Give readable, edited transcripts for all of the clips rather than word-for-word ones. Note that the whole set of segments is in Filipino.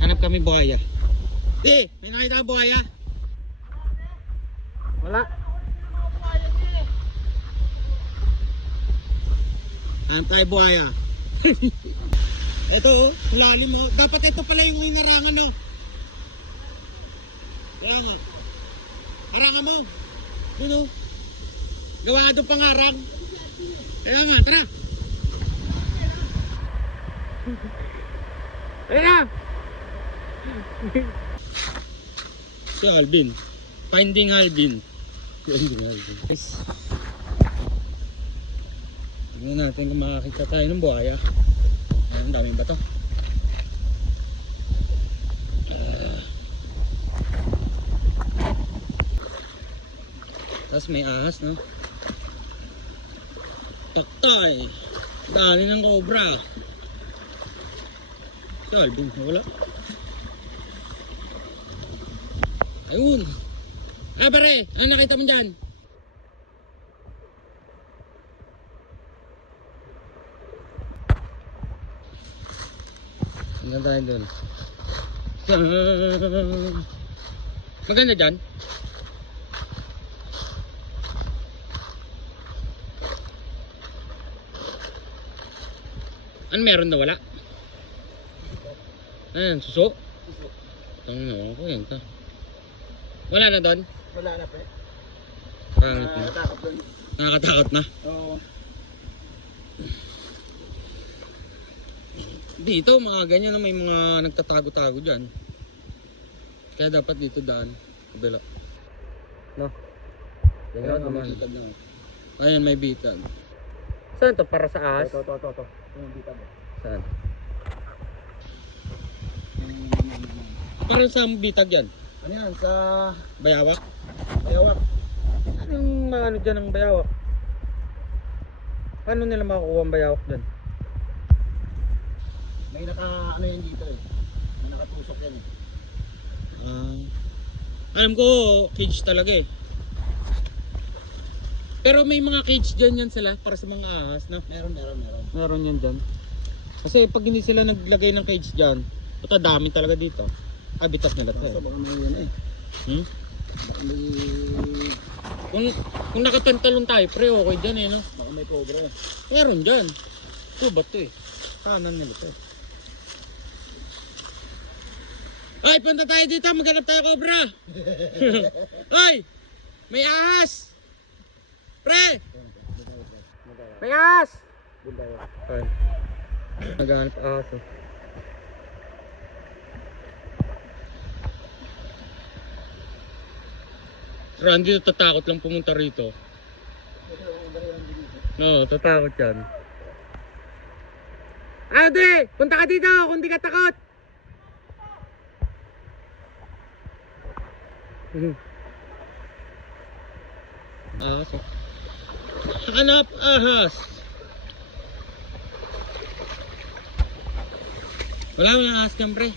Hanap kami buhaya. May nakita ka buhaya? Wala. Hanap tayo buhaya. Ito oh, lalim oh. Dapat ito pala yung hinarangan oh. Kaya nga. Harangan mo. Yun oh. Gawa doon pangarang. Kaya nga, tara. Tara. Si Alvin. Finding Alvin. Finding Alvin. Yes. Tingnan natin kung makakita tayo ng buhaya. Ang daming bato. Tapos may ahas, no? Taktay. Dali ng cobra. Si Alvin, wala. Ayun. Ay pare, ano nakita mo dyan? Tingnan tayo doon. Maganda dyan. Ano meron na wala? Ayan, suso? Suso. Tangan ako yan ta. Wala na doon? Wala na pre. Pangit na. Nakatakot doon. Nakakatakot na? Oo. Dito mga ganyan na may mga nagtatago-tago dyan. Kaya dapat dito daan. Kabila. No? Ayan naman. Ayan may bitag. Saan to? Para sa ahas? Ito. Yung dito mo. Saan? Para sa bitag yan? Ano yan? Sa Bayawak? Bayawak. Anong mga ano dyan ng bayawak? Paano nila makakuha ang bayawak dyan? May ano yan dito eh. May nakatusok yan eh. Alam ko cage talaga eh. Pero may mga cage dyan yan sila para sa mga ahas na. Meron. Meron yan dyan. Kasi pag hindi sila naglagay ng cage dyan, puta dami talaga dito. Habitat nila to. Baka may yan eh. Baka may... Kung nakapantalon tayo, pre, okay dyan eh, no? Baka may cobra eh. Meron dyan. Ito ba ito eh? Kanan nila to. Ay, punta tayo dito. Maghanap tayo cobra. Ay! May ahas! Pre! May ahas! Ay. Naghanap ahas oh. Randy, tatakot lang pumunta rito. No, tatakot yan. Ade! Punta ka dito kung di ka takot! Ahas oh. Hanap ahas! Wala ahas dyan pre.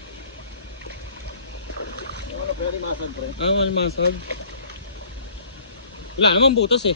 Wala pwede masag pre. Wala masag. Wala naman butas eh.